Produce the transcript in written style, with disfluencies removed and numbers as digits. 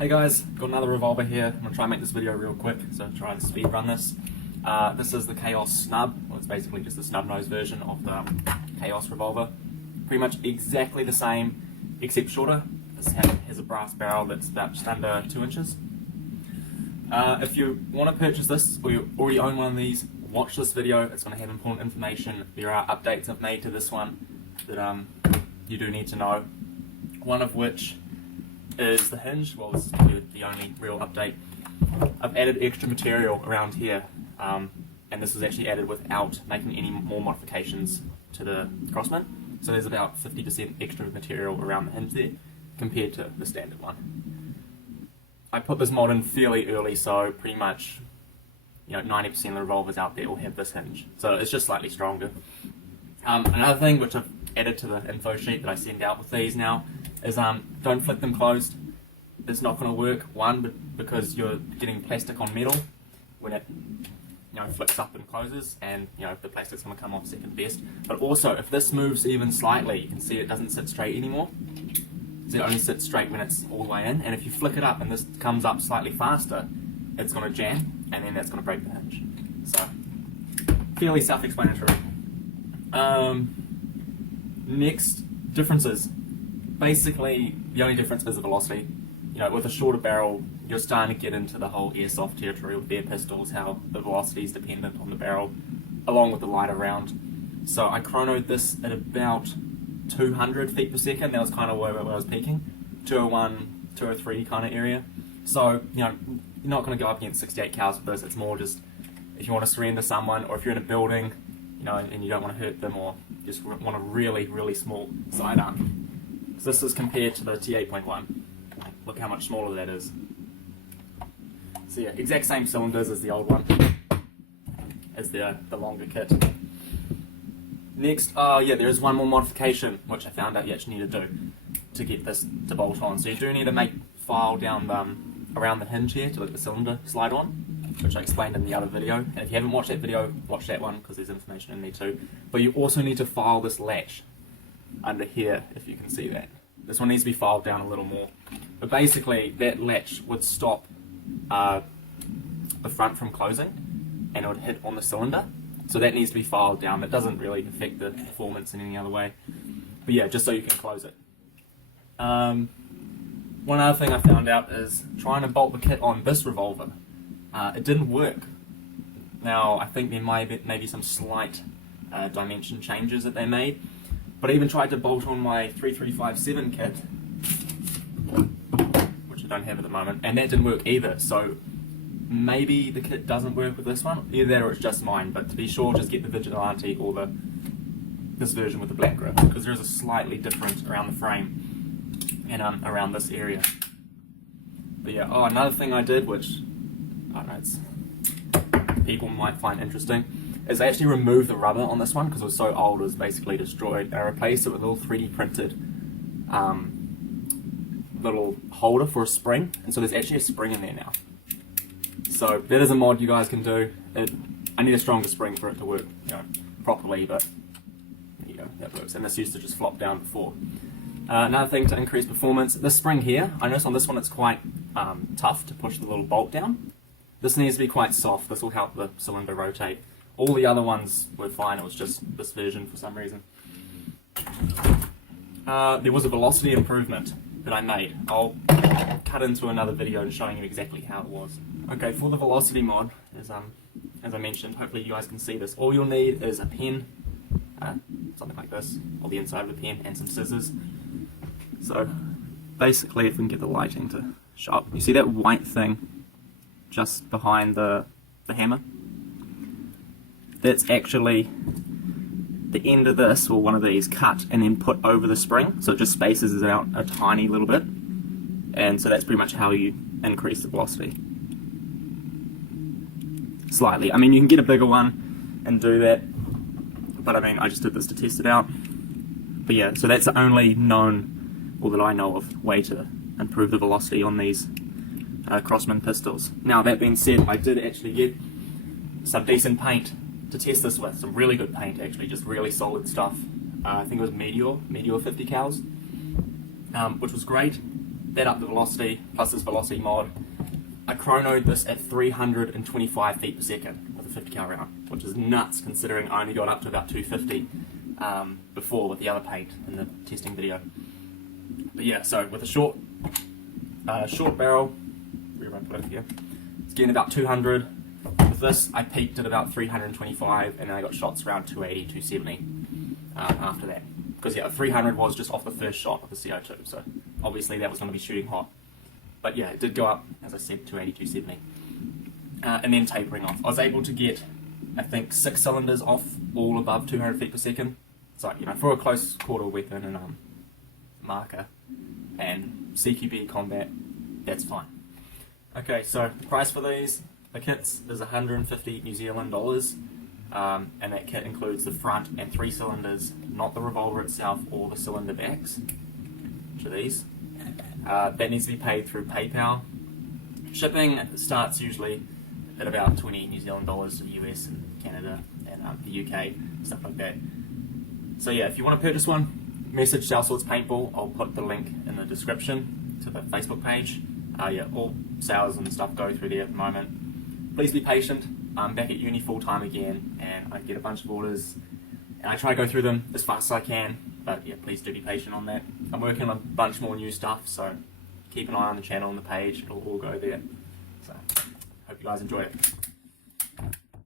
Hey guys, got another revolver here. I'm going to try and make this video real quick, so try to speed run this. This is the Chaos Snub. Well, it's basically just the snub-nose version of the Chaos Revolver. Pretty much exactly the same, except shorter. This has a brass barrel that's about just under 2 inches. If you want to purchase this, or you already own one of these, watch this video. It's going to have important information. There are updates I've made to this one that you do need to know. One of which is the hinge. Well, this is probably the only real update. I've added extra material around here, and this was actually added without making any more modifications to the Crosman. So there's about 50% extra material around the hinge there compared to the standard one. I put this mod in fairly early, so pretty much 90% of the revolvers out there will have this hinge. So it's just slightly stronger. Another thing which I've added to the info sheet that I send out with these now is don't flick them closed. It's not going to work. One, because you're getting plastic on metal when it flicks up and closes, and the plastic's going to come off second best. But also, if this moves even slightly, you can see it doesn't sit straight anymore. So it only sits straight when it's all the way in, and if you flick it up and this comes up slightly faster, it's going to jam, and then that's going to break the hinge. So, fairly self-explanatory. Next, differences. Basically, the only difference is the velocity. With a shorter barrel, you're starting to get into the whole airsoft territory with their pistols, how the velocity is dependent on the barrel, along with the lighter round. So I chronoed this at about 200 feet per second. That was kind of where I was peaking. 201, 203 kind of area. So, you're not going to go up against 68 cals with this. It's more just if you want to surrender someone, or if you're in a building, and you don't want to hurt them, or just want a really, really small sidearm. So this is compared to the T8.1. Look how much smaller that is. So yeah, exact same cylinders as the old one, as the longer kit. Next, there is one more modification which I found out you actually need to do to get this to bolt on. So you do need to make file down around the hinge here to let the cylinder slide on, which I explained in the other video. And if you haven't watched that video, watch that one because there's information in there too. But you also need to file this latch under here, if you can see that. This one needs to be filed down a little more. But basically, that latch would stop the front from closing, and it would hit on the cylinder. So that needs to be filed down. That doesn't really affect the performance in any other way. But yeah, just so you can close it. One other thing I found out is trying to bolt the kit on this revolver. It didn't work. Now, I think there might be maybe some slight dimension changes that they made. But I even tried to bolt on my 3357 kit, which I don't have at the moment, and that didn't work either. So maybe the kit doesn't work with this one, either that or it's just mine. But to be sure, just get the Vigilante or this version with the black grip, because there is a slightly different around the frame and around this area. But yeah, another thing I did, which I don't know, people might find interesting, is I actually removed the rubber on this one because it was so old it was basically destroyed, and I replaced it with a little 3D printed little holder for a spring, and so there's actually a spring in there now. So that is a mod you guys can do. I need a stronger spring for it to work properly, but there you go, that works. And this used to just flop down before. Another thing to increase performance, this spring here, I noticed on this one it's quite tough to push the little bolt down. This needs to be quite soft. This will help the cylinder rotate. All the other ones were fine, it was just this version for some reason. There was a velocity improvement that I made. I'll cut into another video showing you exactly how it was. Okay, for the velocity mod, as I mentioned, hopefully you guys can see this. All you'll need is a pen, something like this, or the inside of the pen, and some scissors. So basically, if we can get the lighting to show up, you see that white thing just behind the hammer? That's actually the end of this, or one of these, cut and then put over the spring, so it just spaces it out a tiny little bit, and so that's pretty much how you increase the velocity. Slightly. I mean, you can get a bigger one and do that, but I mean, I just did this to test it out. But yeah, so that's the only known, or that I know of, way to improve the velocity on these Crosman pistols. Now, that being said, I did actually get some decent paint to test this with, some really good paint actually, just really solid stuff. I think it was Meteor 50 cals, which was great. that up the velocity, plus this velocity mod. I chronoed this at 325 feet per second with a 50 cal round, which is nuts considering I only got up to about 250 before with the other paint in the testing video. But yeah, so with a short barrel, where do I put it here? It's getting about 200. With this, I peaked at about 325, and then I got shots around 280, 270 after that. Because yeah, 300 was just off the first shot of the CO2, so obviously that was going to be shooting hot. But yeah, it did go up, as I said, 280, 270. And then tapering off. I was able to get, I think, 6 cylinders off all above 200 feet per second. So, you know, for a close quarter weapon and marker and CQB combat, that's fine. Okay, so the price for these, the kits, is 150 New Zealand dollars. And that kit includes the front and 3 cylinders, not the revolver itself or the cylinder backs, which are these. That needs to be paid through PayPal. Shipping starts usually at about 20 New Zealand dollars to the US and Canada and the UK, stuff like that. So yeah, if you want to purchase one, message Sellswords Paintball. I'll put the link in the description to the Facebook page. Yeah, all sales and stuff go through there at the moment. Please be patient. I'm back at uni full time again, and I get a bunch of orders, and I try to go through them as fast as I can. But yeah, please do be patient on that. I'm working on a bunch more new stuff, so keep an eye on the channel and the page. It'll all go there. So hope you guys enjoy it.